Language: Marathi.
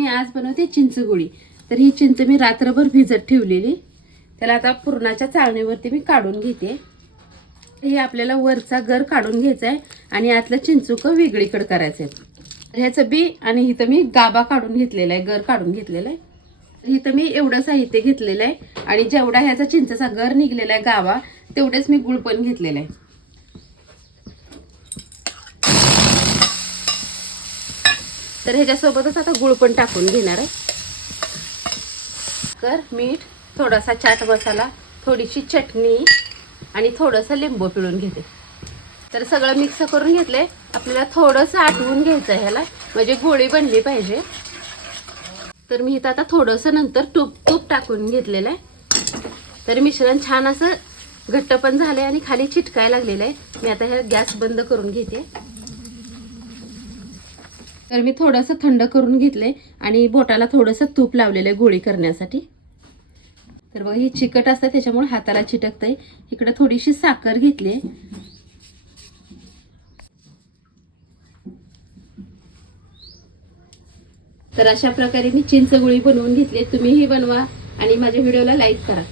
मी आज बनवते चिंचगुळी। तर ही चिंच मी रात्रभर भिजत ठेवलेली, त्याला आता पुरणाच्या चाळणीवरती मी काढून घेते। हे आपल्याला वरचा गर काढून घ्यायचा आहे आणि आतलं चिंचुक वेगळीकडे करायचं आहे। ह्याचं बी आणि इथं मी गाबा काढून घेतलेला आहे, गर काढून घेतलेला आहे। इथं मी एवढं साहित्य घेतलेलं आहे आणि जेवढा ह्याचा चिंचेचा गर निघलेला आहे गाबा तेवढेच मी गुळ पण घेतलेला आहे। तर ह्याच्यासोबतच आता गुळ पण टाकून घेणार आहे। तर मीठ, थोडासा चाट मसाला, थोडीशी चटणी आणि थोडंसं लिंबू पिळून घेते। तर सगळं मिक्स करून घेतले। आपल्याला थोडंसं आटवून घ्यायचं आहे ह्याला, म्हणजे गोळी बनली पाहिजे। तर मी इथं आता थोडंसं नंतर तूप टाकून घेतलेलं आहे। तर मिश्रण छान असं घट्ट पण झालंय आणि खाली चिटकायला लागलेलं आहे। मी आता ह्या गॅस बंद करून घेते। तर मी थोडंसं थंड करून घेतले आणि बोटाला थोडंसं तूप लावलेलं आहे गोळी करण्यासाठी। तर बघा ही चिकट असते त्याच्यामुळे हाताला चिटकतंय। इकडे थोडीशी साखर घेतली। तर अशा प्रकारे मी चिंचगुळी बनवून घेतली। तुम्हीही बनवा आणि माझ्या व्हिडिओला लाईक करा।